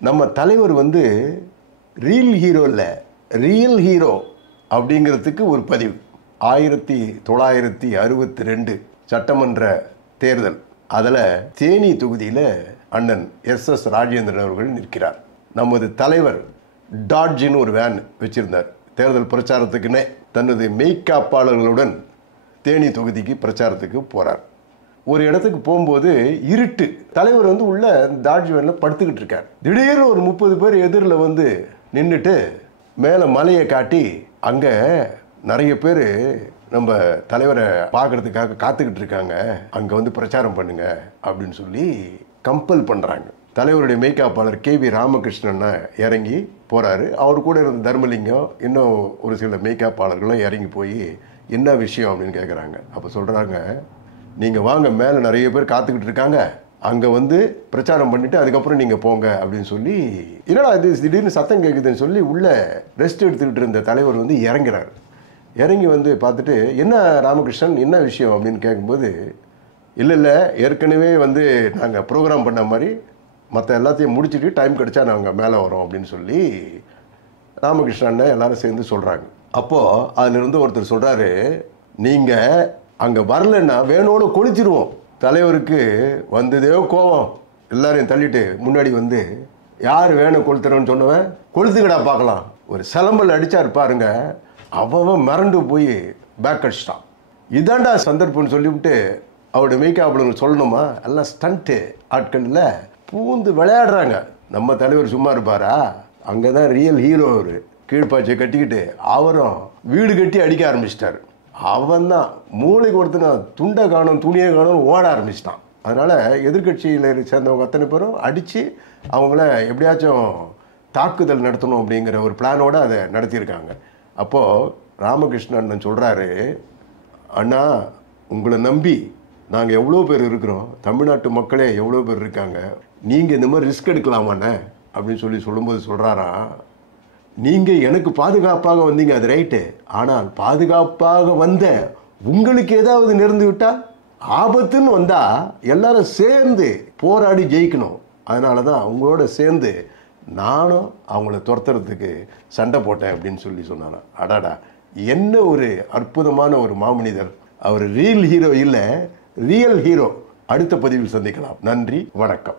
நம்ம தலைவர் வந்து ரீல் ஹீரோ இல்லை, ரியல் ஹீரோ அப்படிங்கிறதுக்கு ஒரு பதிவு. 1962 சட்டமன்ற தேர்தல். அதில் தேனி தொகுதியில் அண்ணன் எஸ் ராஜேந்திரன் அவர்கள் நிற்கிறார். நமது தலைவர் டாட்ஜின்னு ஒரு வேன் வச்சிருந்தார். தேர்தல் பிரச்சாரத்துக்குன்னே தனது மெய்காப்பாளர்களுடன் தேனி தொகுதிக்கு பிரச்சாரத்துக்கு போகிறார். ஒரு இடத்துக்கு போகும்போது இருட்டு. தலைவர் வந்து உள்ள டாட்ஜ் வேனில் படுத்துக்கிட்டு இருக்கார். திடீர்னு ஒரு 30 பேர் எதிரில் வந்து நின்றுட்டு மேலே மலையை காட்டி, அங்கே நிறைய பேர் நம்ம தலைவரை பார்க்கறதுக்காக காத்துக்கிட்டு இருக்காங்க, அங்கே வந்து பிரச்சாரம் பண்ணுங்க அப்படின்னு சொல்லி கம்பல் பண்ணுறாங்க. தலைவருடைய மெய்காப்பாளர் KV ராமகிருஷ்ணன் இறங்கி போகிறாரு. அவர் கூட இருந்த தர்மலிங்கம், இன்னும் ஒரு சில மெய்காப்பாளர்களும் இறங்கி போய் என்ன விஷயம் அப்படின்னு கேட்குறாங்க. அப்போ சொல்கிறாங்க, நீங்கள் வாங்க, மேலே நிறைய பேர் காத்துக்கிட்டு இருக்காங்க, அங்கே வந்து பிரச்சாரம் பண்ணிவிட்டு அதுக்கப்புறம் நீங்கள் போங்க அப்படின்னு சொல்லி, என்னடா இது திடீர்னு சத்தம் கேட்குதுன்னு சொல்லி உள்ளே ரெஸ்ட் எடுத்துக்கிட்டு இருந்த தலைவர் வந்து இறங்குறார். இறங்கி வந்து பார்த்துட்டு, என்ன ராமகிருஷ்ணன் என்ன விஷயம் அப்படின்னு கேட்கும்போது, இல்லை ஏற்கனவே வந்து நாங்கள் ப்ரோக்ராம் பண்ண மாதிரி மற்ற எல்லாத்தையும் முடிச்சுட்டு டைம் கிடச்சா நாங்கள் மேலே வரோம் அப்படின்னு சொல்லி ராமகிருஷ்ணன் எல்லாரும் சேர்ந்து சொல்கிறாங்க. அப்போது அதிலிருந்து ஒருத்தர் சொல்கிறாரு, நீங்கள் அங்கே வரலன்னா வேணோடு கொளுத்திடுவோம். தலைவருக்கு வந்ததே கோவம், எல்லாரையும் தள்ளிட்டு முன்னாடி வந்து, யார் வேணும் கொளுத்துறோன்னு சொன்னவன் கொளுத்துக்கடா பார்க்கலாம், ஒரு சிலம்பல் அடித்தார் பாருங்க. அவன் மிரண்டு போய் பேக் அடிச்சிட்டான். இதாண்டா சந்தர்ப்பம்னு சொல்லிவிட்டு அவருடைய மெய்காப்பாளர்கள் சொல்லணுமா, எல்லாம் ஸ்டண்ட்டு ஆட்களில் பூந்து விளையாடுறாங்க. நம்ம தலைவர் சும்மா இருப்பாரா? அங்கே தான் ரியல் ஹீரோ. அவர் கீழ்ப்பாய்ச்சியை கட்டிக்கிட்டு அவரும் வீடு கட்டி அடிக்க ஆரம்பிச்சிட்டார். அவன் தான் மூளைக்கு ஒருத்தனை துண்டை காணும் துணியை காணும் ஓட ஆரம்பிச்சிட்டான். அதனால் எதிர்கட்சியில் சேர்ந்தவங்க அத்தனை பேரும் அடித்து அவங்கள எப்படியாச்சும் தாக்குதல் நடத்தணும் அப்படிங்கிற ஒரு பிளானோடு அதை நடத்தியிருக்காங்க. அப்போது ராமகிருஷ்ணன் சொல்கிறாரு, அண்ணா உங்களை நம்பி நாங்கள் எவ்வளோ பேர் இருக்கிறோம், தமிழ்நாட்டு மக்களே எவ்வளோ பேர் இருக்காங்க, நீங்கள் இந்த மாதிரி ரிஸ்க் எடுக்கலாமாண்ணே அப்படின்னு சொல்லும்போது சொல்கிறாராம், நீங்கள் எனக்கு பாதுகாப்பாக வந்தீங்க, அது ரைட்டு, ஆனால் பாதுகாப்பாக வந்த உங்களுக்கு ஏதாவது நேர்ந்து விட்டால், ஆபத்துன்னு வந்தால் எல்லாரும் சேர்ந்து போராடி ஜெயிக்கணும். அதனால தான் உங்களோட சேர்ந்து நானும் அவங்கள துரத்துறதுக்கு சண்டை போட்டேன் அப்படின்னு சொன்னாராம். அடாடா, என்ன ஒரு அற்புதமான ஒரு மாமனிதர். அவர் ரியல் ஹீரோ இல்லை, ரியல் ஹீரோ. அடுத்த பதிவில் சந்திக்கலாம். நன்றி, வணக்கம்.